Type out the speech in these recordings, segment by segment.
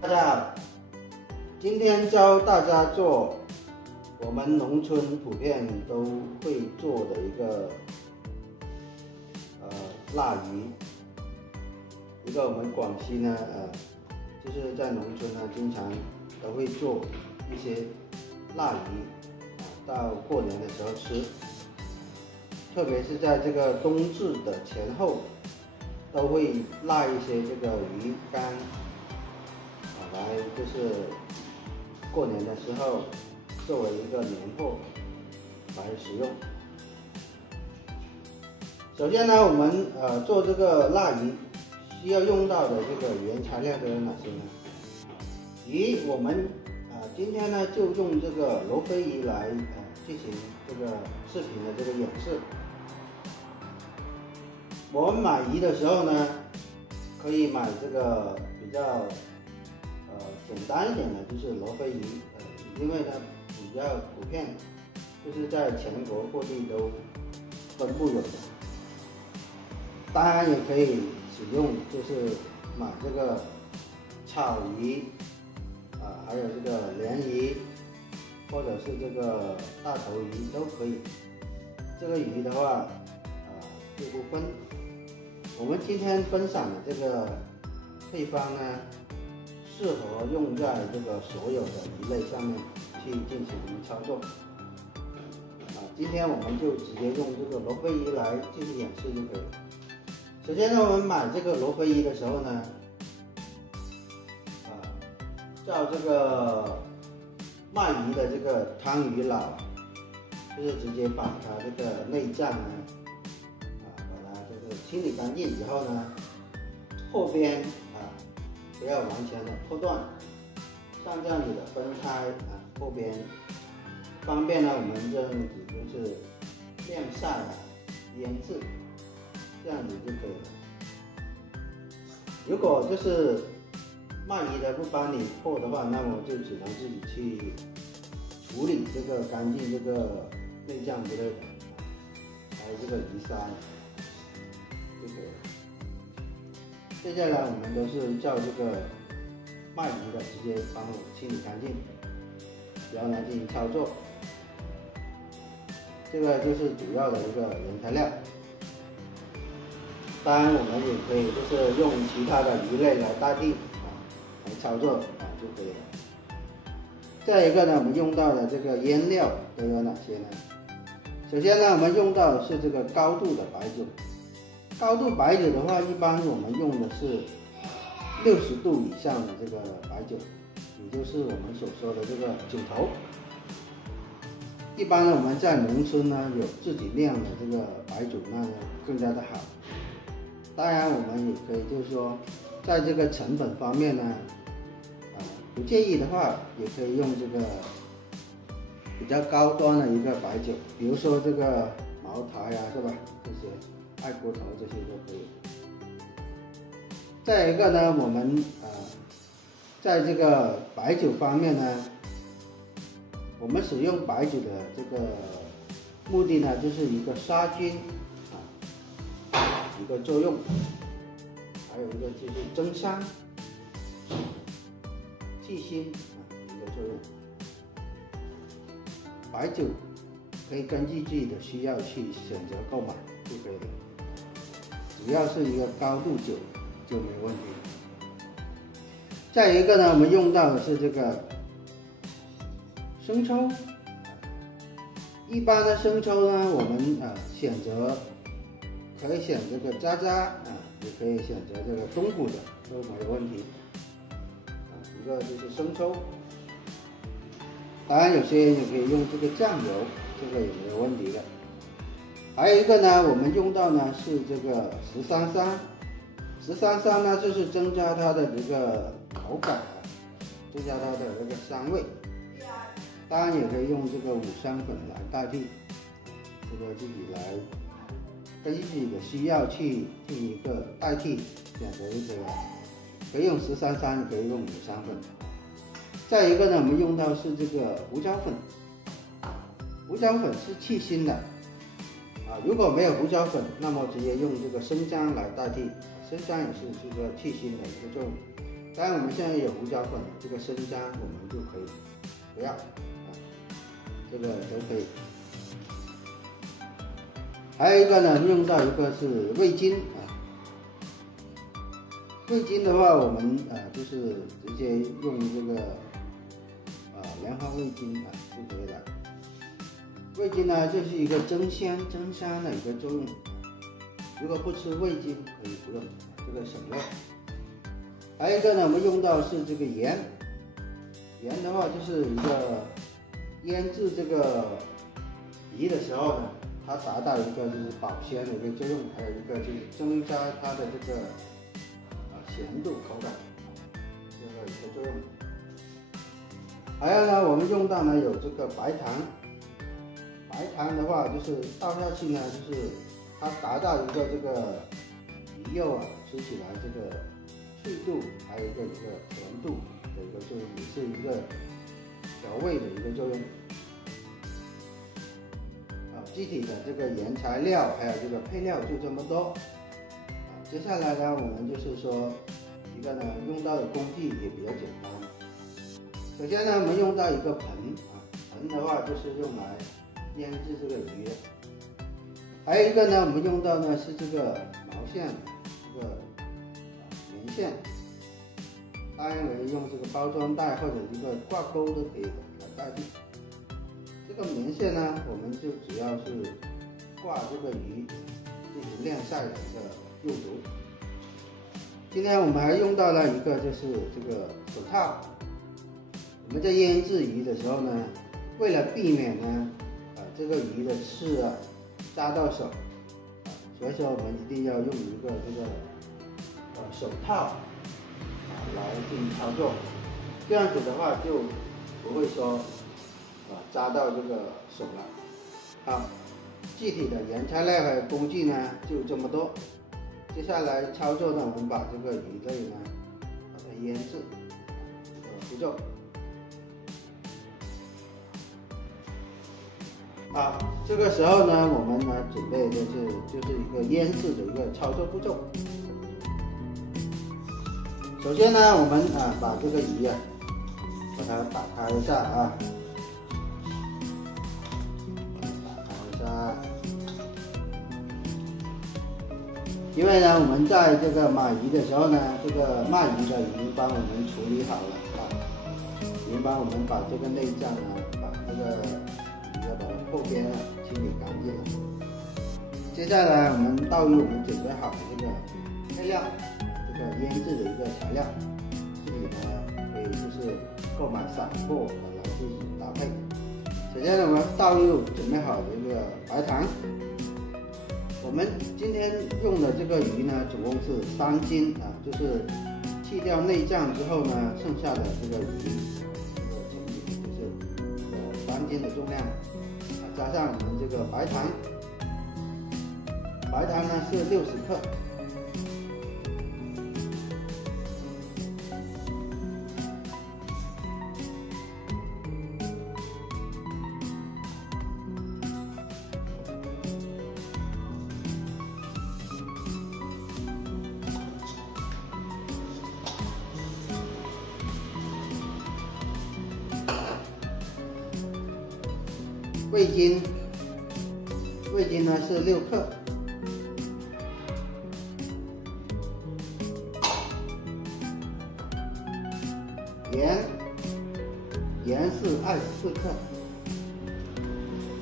大家好，今天教大家做我们农村普遍都会做的一个腊鱼，一个我们广西呢就是在农村呢经常都会做一些腊鱼到过年的时候吃，特别是在这个冬至的前后，都会腊一些这个鱼干来就是过年的时候作为一个年货来使用。首先呢，我们做这个腊鱼需要用到的这个原材料都有哪些呢？鱼我们今天呢就用这个罗非鱼来进行这个视频的这个演示。我们买鱼的时候呢，可以买这个比较简单一点的，就是罗非鱼，因为呢比较普遍，就是在全国各地都分布有的。当然也可以使用，就是买这个草鱼还有这个鲢鱼，或者是这个大头鱼都可以。这个鱼的话就不分。我们今天分享的这个配方呢，适合用在这个所有的鱼类上面去进行操作。今天我们就直接用这个罗非鱼来进行演示就可以了。首先呢，我们买这个罗非鱼的时候呢，照这个卖鱼的这个汤鱼佬，就是直接把它这个内脏呢，把它这个清理干净以后呢，后边不要完全的破断，像这样子的分开后边方便呢，我们这样子就是晾晒腌制，这样子就可以了。如果就是卖鱼的不帮你破的话，那么就只能自己去处理这个干净这个内脏之类的，还有这个鱼鳃就可以了。接下来我们都是叫这个卖鱼的直接帮我清理干净，然后来进行操作。这个就是主要的一个原材料。当然我们也可以就是用其他的鱼类来代替来操作就可以了。再一个呢，我们用到的这个腌料都有哪些呢？首先呢，我们用到的是这个高度的白酒。高度白酒的话，一般我们用的是60度以上的这个白酒，也就是我们所说的这个酒头。一般呢，我们在农村呢有自己酿的这个白酒，那更加的好。当然，我们也可以就是说，在这个成本方面呢，不介意的话，也可以用这个比较高端的一个白酒，比如说这个茅台是吧？这些爱国头这些都可以。再一个呢，我们在这个白酒方面呢，我们使用白酒的这个目的呢，就是一个杀菌一个作用，还有一个就是增香、去腥一个作用。白酒可以根据自己的需要去选择购买就可以了，只要是一个高度酒就没问题。再一个呢，我们用到的是这个生抽。一般的生抽呢，我们选择可以选这个渣渣也可以选择这个冬菇的都没有问题。一个就是生抽，当然有些人也可以用这个酱油，这个也没有问题的。还有一个呢，我们用到呢是这个13呢就是增加它的这个口感，增加它的这个香味。当然也可以用这个五香粉来代替，这个自己来根据自己的需要去进行一个代替选择就可以了。可以用13也可以用五香粉。再一个呢，我们用到是这个胡椒粉。胡椒粉是去腥的如果没有胡椒粉，那么直接用这个生姜来代替，生姜也是这个去腥的一个作用。当然我们现在有胡椒粉，这个生姜我们就可以不要啊，这个都可以。还有一个呢，用到一个是味精啊。味精的话，我们就是直接用这个莲花味精啊就可以了。味精呢，就是一个增香的一个作用。如果不吃味精，可以不用，这个省略。还有一个呢，我们用到是这个盐。盐的话，就是一个腌制这个鱼的时候呢，它达到一个就是保鲜的一个作用，还有一个就是增加它的这个咸度口感，这个一个作用。还有呢，我们用到呢有这个白糖。白糖的话，就是倒下去呢，就是它达到一个这个鱼肉吃起来这个脆度，还有一个甜度的一个作用，也是一个调味的一个作用。具体的这个原材料还有这个配料就这么多。接下来呢，我们就是说一个呢用到的工具也比较简单。首先呢，我们用到一个盆盆的话就是用来腌制这个鱼的。还有一个呢，我们用到呢是这个毛线，这个棉线，当然可以用这个包装袋或者一个挂钩都可以的来代替。这个棉线呢，我们就主要是挂这个鱼进行晾晒的一个用途。今天我们还用到了一个就是这个手套。我们在腌制鱼的时候呢，为了避免呢这个鱼的刺扎到手，所以说我们一定要用一个这个手套来进行操作，这样子的话就不会说扎到这个手了。好，具体的原材料和工具呢就这么多。接下来操作呢，我们把这个鱼类呢把它腌制这个步骤。好，这个时候呢，我们呢准备的就是一个腌制的一个操作步骤。首先呢，我们把这个鱼把它打开一下打开一下。因为呢，我们在这个买鱼的时候呢，这个卖鱼的已经帮我们处理好了已经帮我们把这个内脏把这个把它后边清理干净了。接下来我们倒入我们准备好的这个配料，这个腌制的一个材料，自己呢可以就是购买散货来进行搭配。首先呢，我们倒入准备好的这个白糖。我们今天用的这个鱼呢，总共是3斤就是去掉内脏之后呢，剩下的这个鱼这个成品就是3斤的重量。加上我们这个白糖，白糖呢是60克。味精呢是6克，盐是24克。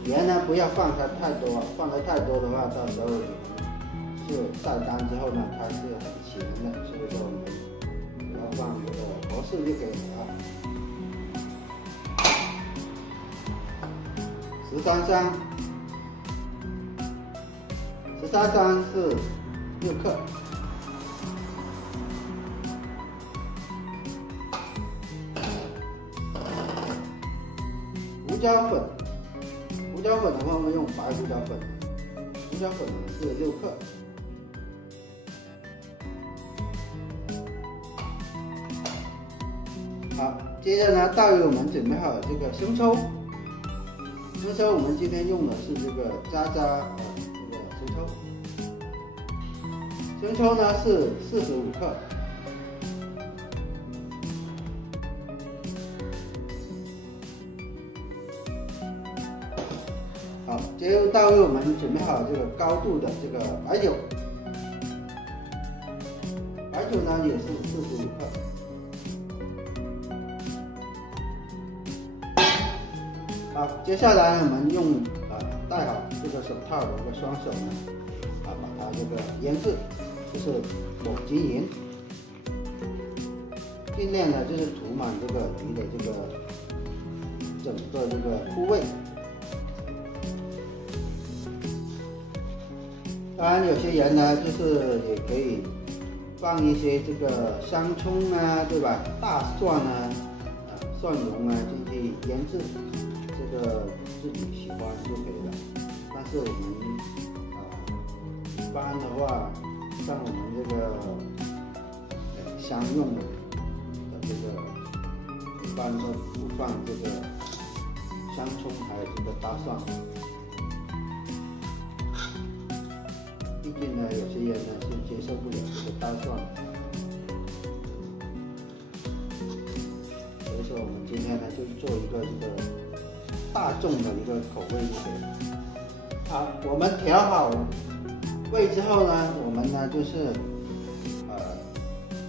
盐呢不要放它太多，放得太多的话，到时候是晒干之后呢，它是很咸的，所以说我们只要放这个合适就可以了13香是6克，胡椒粉的话，我们用白胡椒粉，胡椒粉是6克。好，接着呢，倒入我们准备好的这个生抽。生抽我们今天用的是这个渣这个生抽，生抽呢是45克。接着倒入我们准备好这个高度的这个白酒，白酒呢也是45克。好，接下来我们用戴好这个手套的一个双手呢，把它这个腌制，就是抹均匀，尽量呢就是涂满这个鱼的这个整个这个部位。当然，有些人呢就是也可以放一些这个香葱啊，对吧？大蒜啊，蒜蓉啊进去腌制。这个自己喜欢就可以了，但是我们一般的话，像我们这个香用的这个，一般都不放这个香葱，还有这个大蒜。毕竟呢，有些人呢是接受不了这个大蒜，所以说我们今天呢就做一个这个大众的一个口味就可以了。好，我们调好味之后呢，我们呢就是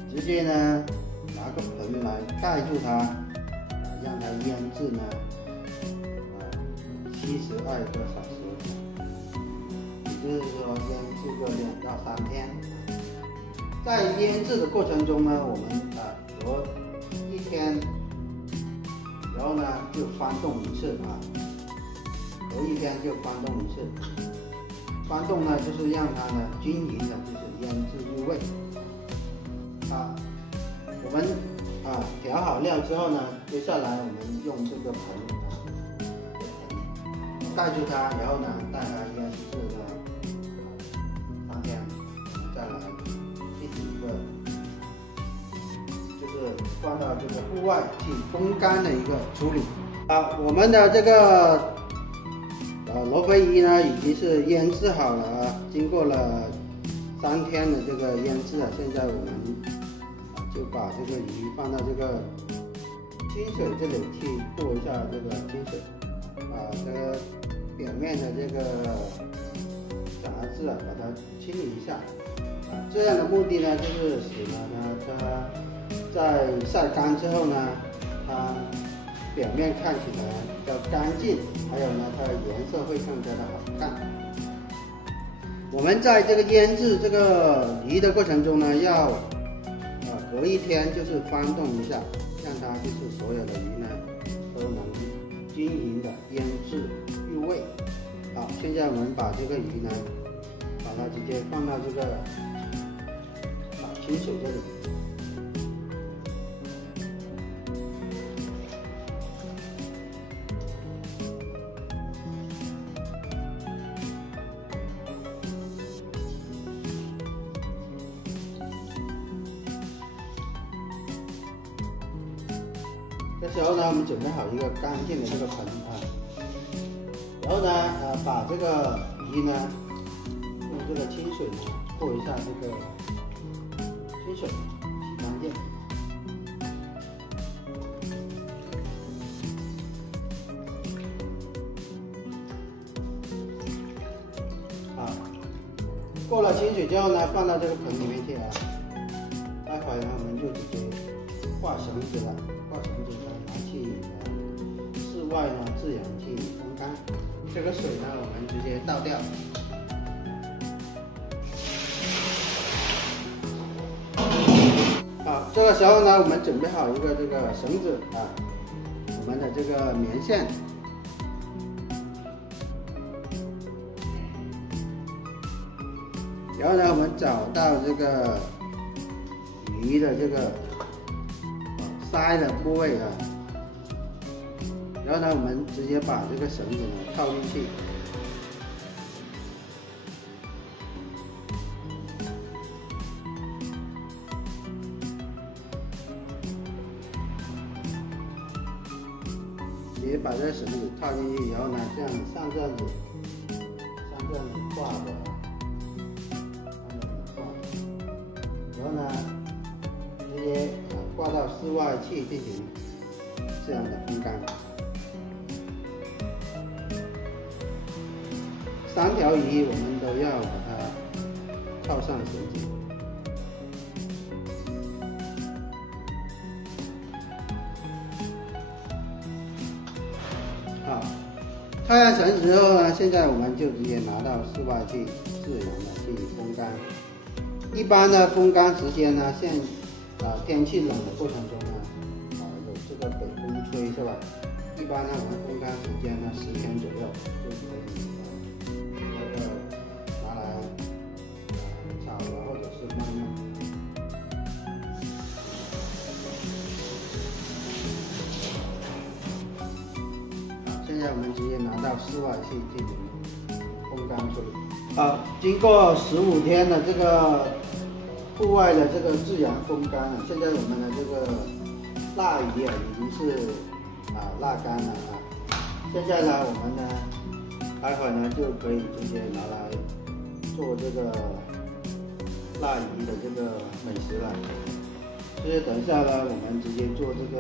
直接呢拿个盆来盖住它，让它腌制呢72个小时，也就是说腌制个2到3天。在腌制的过程中呢，我们隔1天。然后呢，就翻动一次隔1天就翻动一次。翻动呢，就是让它呢均匀的，就是腌制入味。我们调好料之后呢，接下来我们用这个盆盖住它，然后呢带它腌制呢3天，我们再来进行一个。就是放到这个户外去风干的一个处理。我们的这个罗非鱼呢已经是腌制好了经过了3天的这个腌制了。现在我们就把这个鱼放到这个清水这里去过一下这个清水，把这个表面的这个杂质把它清理一下。这样的目的呢，就是使得呢它在晒干之后呢，它表面看起来比较干净，还有呢，它的颜色会更加的好看。我们在这个腌制这个鱼的过程中呢，要隔1天就是翻动一下，让它就是所有的鱼呢都能均匀的腌制入味。好，现在我们把这个鱼呢，把它直接放到这个清水这里。这时候呢，我们准备好一个干净的这个盆然后呢，把这个鱼呢，用这个清水呢过一下这个清水，洗干净。好，过了清水之后呢，放到这个盆里面去待会呢，我们就直接挂绳子了。挂绳子呢，拿去室外呢自然去风干。这个水呢，我们直接倒掉。好，这个时候呢，我们准备好一个这个绳子我们的这个棉线。然后呢，我们找到这个鱼的这个鳃的部位然后呢，我们直接把这个绳子呢套进去，直接把这个绳子套进去，然后呢，这样这样子挂着，然后呢，直接挂到室外去进行这样的风干。3条鱼我们都要把它套上绳子。好，套上绳子之后呢，现在我们就直接拿到室外去自然的去风干。一般的风干时间呢，天气冷的过程中呢，有这个北风吹是吧？一般呢，我们风干时间呢10天左右就可以拿来炒了或者是焖用。好，现在我们直接拿到室外去进行风干处理。好，经过15天的这个户外的这个自然风干了，现在我们的这个腊鱼已经是腊干了啊。现在呢，我们呢，待会呢就可以直接拿来做这个腊鱼的这个美食了。所以等一下呢，我们直接做这个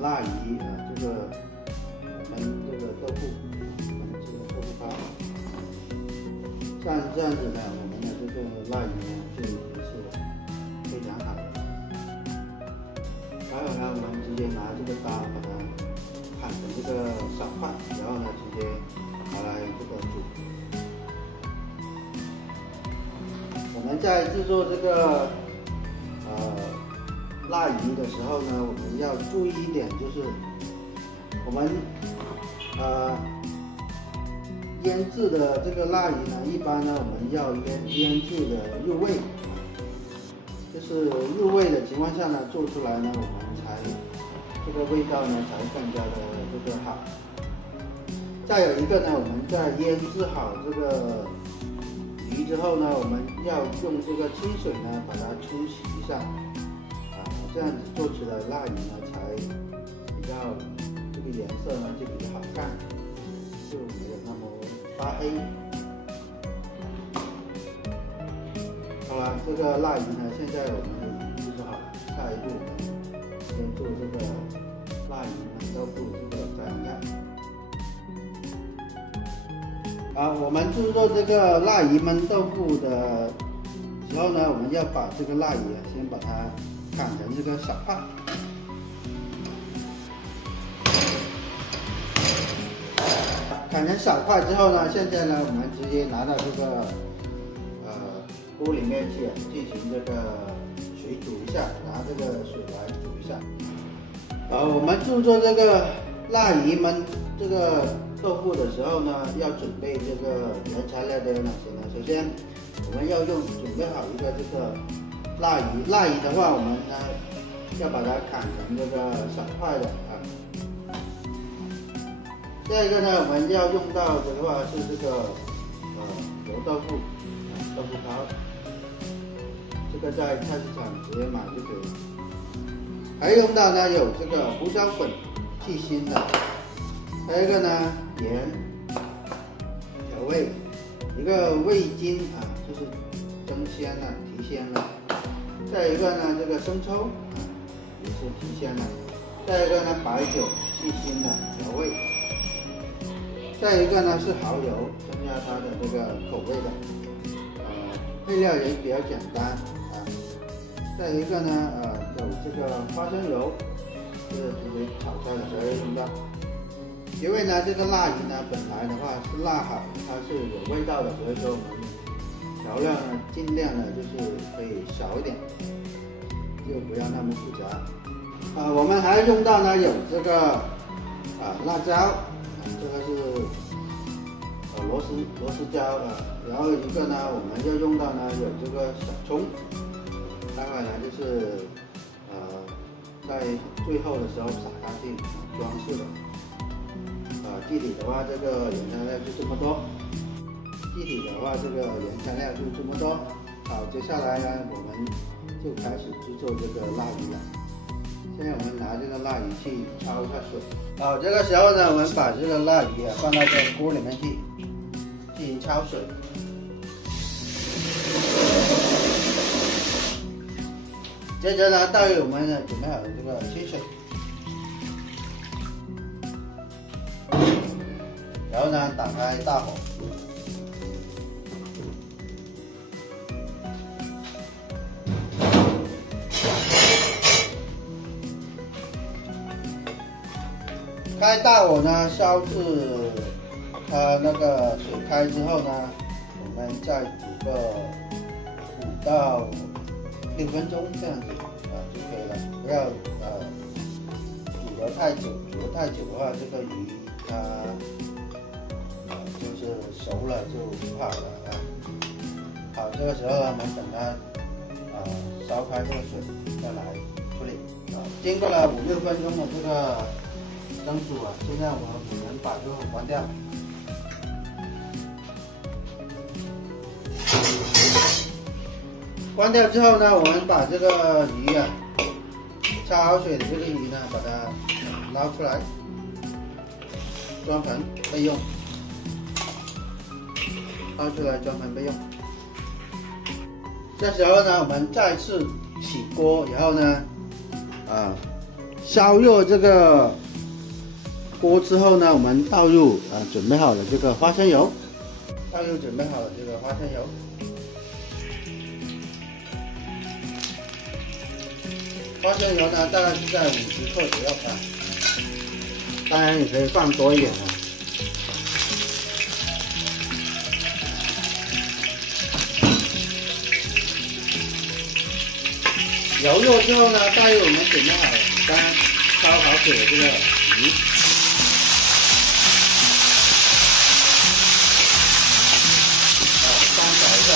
腊鱼这个我们这个豆腐，我们这个豆腐包。像这样子呢，我们的这个腊鱼呢就已经是非常好了。然后呢，我们直接拿这个刀把它砍成这个小块，然后呢直接拿来这个煮。我们在制作这个腊鱼的时候呢，我们要注意一点，就是我们腌制的这个腊鱼呢，一般呢我们要腌制的入味，就是入味的情况下呢，做出来呢，我们才这个味道呢才更加的这个好。再有一个呢，我们在腌制好这个鱼之后呢，我们要用这个清水呢把它冲洗一下，这样子做出来腊鱼呢才比较这个颜色呢就比较好看，就没有那么发黑。好了，这个腊鱼呢，现在我们已经制作好了。下一步我们先做这个腊鱼焖豆腐这个蘸料。好，我们制作这个腊鱼焖豆腐的时候呢，我们要把这个腊鱼先把它砍成这个小块。砍成小块之后呢，现在呢，我们直接拿到这个锅里面去进行这个水煮一下，拿这个水来煮一下。我们制作这个腊鱼焖这个豆腐的时候呢，要准备这个原材料都有哪些呢？首先，我们要准备好一个这个腊鱼。腊鱼的话，我们呢要把它砍成这个小块的啊。再一个呢，我们要用到的话是这个油豆腐，豆腐泡，这个在菜市场直接买就可以。还用到呢有这个胡椒粉去腥的，还有一个呢盐调味，一个味精就是增鲜了提鲜了，再一个呢这个生抽也是提鲜了，再一个呢白酒去腥的调味。再一个呢是蚝油，增加它的这个口味的，配料也比较简单再一个呢有这个花生油，这个直接炒菜的时候用到。因为呢这个腊鱼呢本来的话是腊好，它是有味道的，所以说我们调料呢尽量呢就是可以少一点，就不要那么复杂。我们还用到呢有这个辣椒。这个是螺丝椒然后一个呢，我们要用到呢有这个小葱，待会呢就是在最后的时候撒下去装饰的。具体的话，这个原材料就这么多。好，接下来呢，我们就开始制作这个腊鱼了。现在我们拿这个腊鱼去焯一下水。好，这个时候呢，我们把这个腊鱼放到这个锅里面去进行焯水。接着呢，倒入我们准备好的这个清水。然后呢，打开大火。开大火呢，烧至它那个水开之后呢，我们再煮个5到6分钟这样子就可以了，不要煮得太久，煮得太久的话，这个鱼它就是熟了就不好了啊。好，这个时候呢，我们等它烧开这个水再来处理。经过了5、6分钟的这个蒸煮现在我们把这个关掉。关掉之后呢，我们把这个鱼焯好水的这个鱼呢，把它捞出来，装盆备用。捞出来装盆备用。这时候呢，我们再次起锅，然后呢，烧热这个锅之后呢，我们倒入准备好的这个花生油，花生油呢，大概是在50克左右当然你可以放多一点油热之后呢，倒入我们准备好的刚刚焯好水的这个鱼。翻炒一下，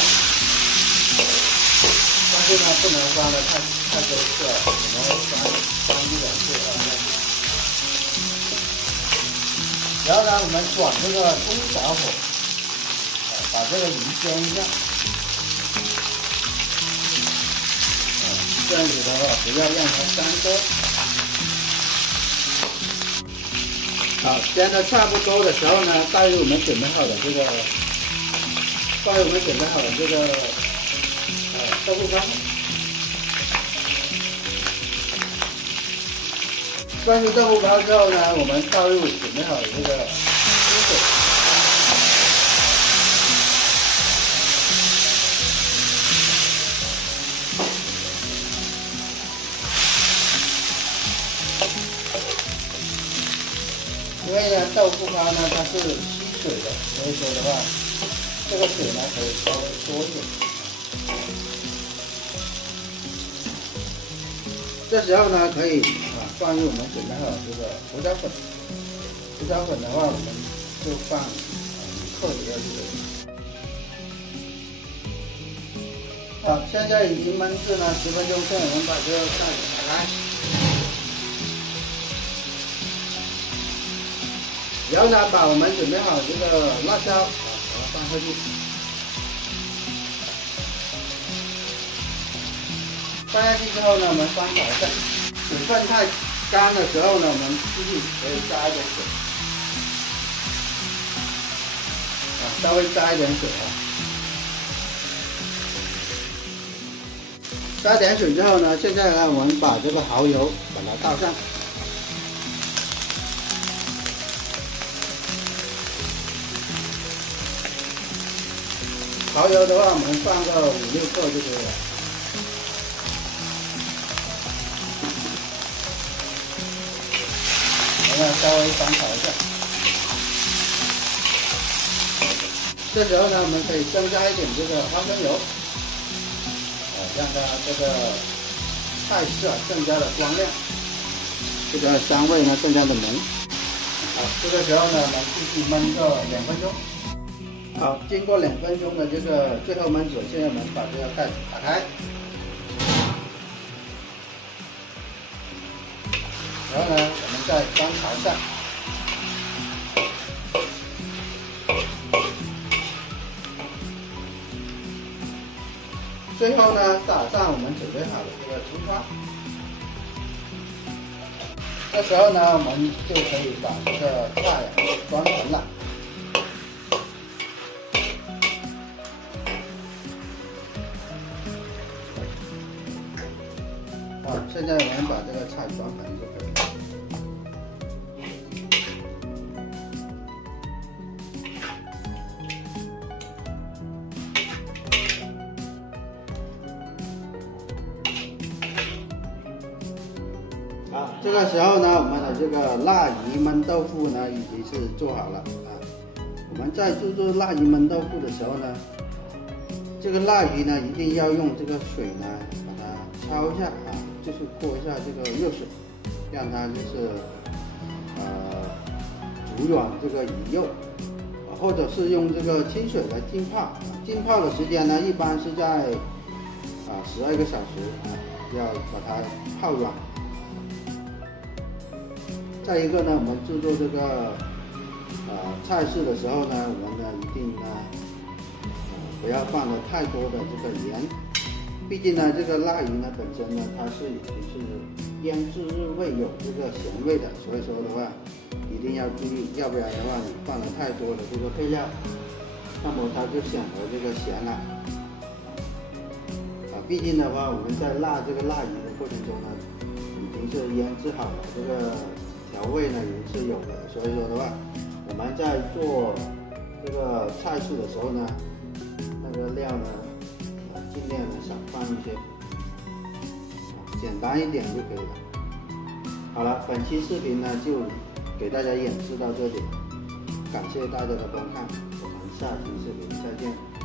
但是呢，不能翻得太多次我们翻1、2次然后呢，我们转这个中小火，把这个鱼煎一下。这样子的话，不要让它干锅。好，煎的差不多的时候呢，倒入我们准备好的这个豆腐干。放入豆腐干之后呢，我们倒入准备好的这个清水。因为呢，豆腐干呢它是吸水的，所以说的话，这个水呢可以稍微多一点。这时候呢，可以放入我们准备好的这个胡椒粉。胡椒粉的话，我们就放1克左右就可以。好，现在已经焖制了10分钟，现在我们把这个盖子打开。然后呢，把我们准备好这个辣椒把它放下去，放下去之后呢，我们翻炒一下。水分太干的时候呢，我们继续可以加一点水，稍微加一点水加点水之后呢，现在呢，我们把这个蚝油把它倒上。蚝油的话，我们放个5、6克就可以了。然后稍微翻炒一下。这时候呢，我们可以增加一点这个花生油，让它这个菜式更加的光亮，这个香味呢更加的浓。好，这个时候呢，我们继续焖个2分钟。好，经过2分钟的这个最后焖煮，现在我们把这个盖子打开，然后呢，我们再翻炒一下。最后呢，撒上我们准备好的这个青花。这时候呢，我们就可以把这个菜装盆了。现在我们把这个菜装盆就可以了。这个时候呢，我们的这个腊鱼焖豆腐呢已经是做好了啊。我们在制作腊鱼焖豆腐的时候呢，这个腊鱼呢一定要用这个水呢把它焯一下啊，就是过一下这个热水，让它就是煮软这个鱼肉，或者是用这个清水来浸泡。浸泡的时间呢，一般是在12个小时啊，要把它泡软。再一个呢，我们制作这个菜式的时候呢，我们呢一定呢不要放了太多的这个盐，毕竟呢这个腊鱼呢本身呢它是已经是腌制日味，有这个咸味的，所以说的话一定要注意，要不然的话你放了太多的这个配料，那么它就显得这个咸了。毕竟的话我们在这个腊鱼的过程中呢，已经是腌制好了，这个调味呢也是有的，所以说的话，我们在做这个菜式的时候呢，那个料呢，尽量的少放一些，简单一点就可以了。好了，本期视频呢就给大家演示到这里，感谢大家的观看，我们下期视频再见。